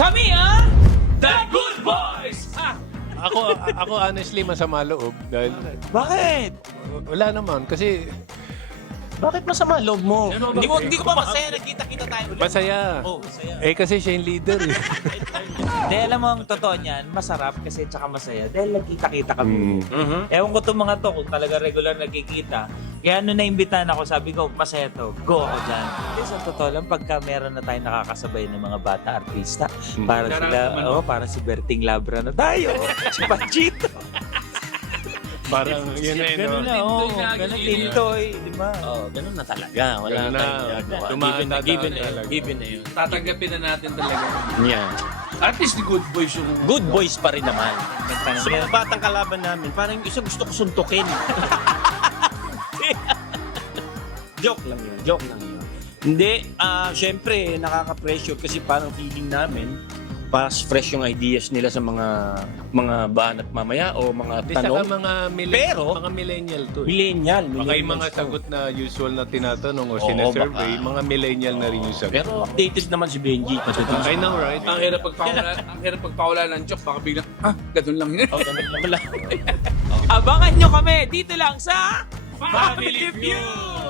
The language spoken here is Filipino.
Kami ang The Good Boys! Ako honestly masama loob dahil Bakit? wala naman kasi Bakit masama loob mo? Hindi ko ba masaya nagkita-kita tayo ulit? masaya. Oh, masaya. Eh kasi siya yung leader eh. Dahil alam mo ang totoo niyan, masarap kasi tsaka masaya dahil nagkita-kita kami. Mm. Ewan ko itong mga to kung talaga regular nagkikita. Kaya nung naimbitahan ako, sabi ko, masaya to. Go ako dyan. Kasi sa totoo lang, pagka meron na tayo nakakasabay ng mga bata artista, para sila, para si Berting Labra na tayo. Si Panchito. Parang yun na yun. Ganun na, no? ganun Tintoy, di ba? Ganun na talaga. Wala Ganun na. tayong ginagawa. Tumatanda Given na yun. talaga. Given na yun. Tatanggapin na natin talaga. Yeah. At least the good boys yung... Good boys pa rin naman. Nagtanong So, yan. mga batang kalaban namin, parang yung isa gusto ko suntukin. Joke lang yun. Joke lang yun. Hindi, syempre, nakaka-pressure kasi parang feeling namin, pas fresh yung ideas nila sa mga banat mamaya o mga Di saka tanong. Pero, mga millennial to. Eh. Millennial. Baka yung mga millennials to. sagot na usual na tinatanong o Oo, sinesurvey, baka. mga millennial na rin yung sagot. Pero updated naman si Benji. I know, right? Ang hirap pagpawala ng joke, baka biglang, ganun lang yun. Oh, ganun naman lang. Abangan nyo kami dito lang sa Family Feud!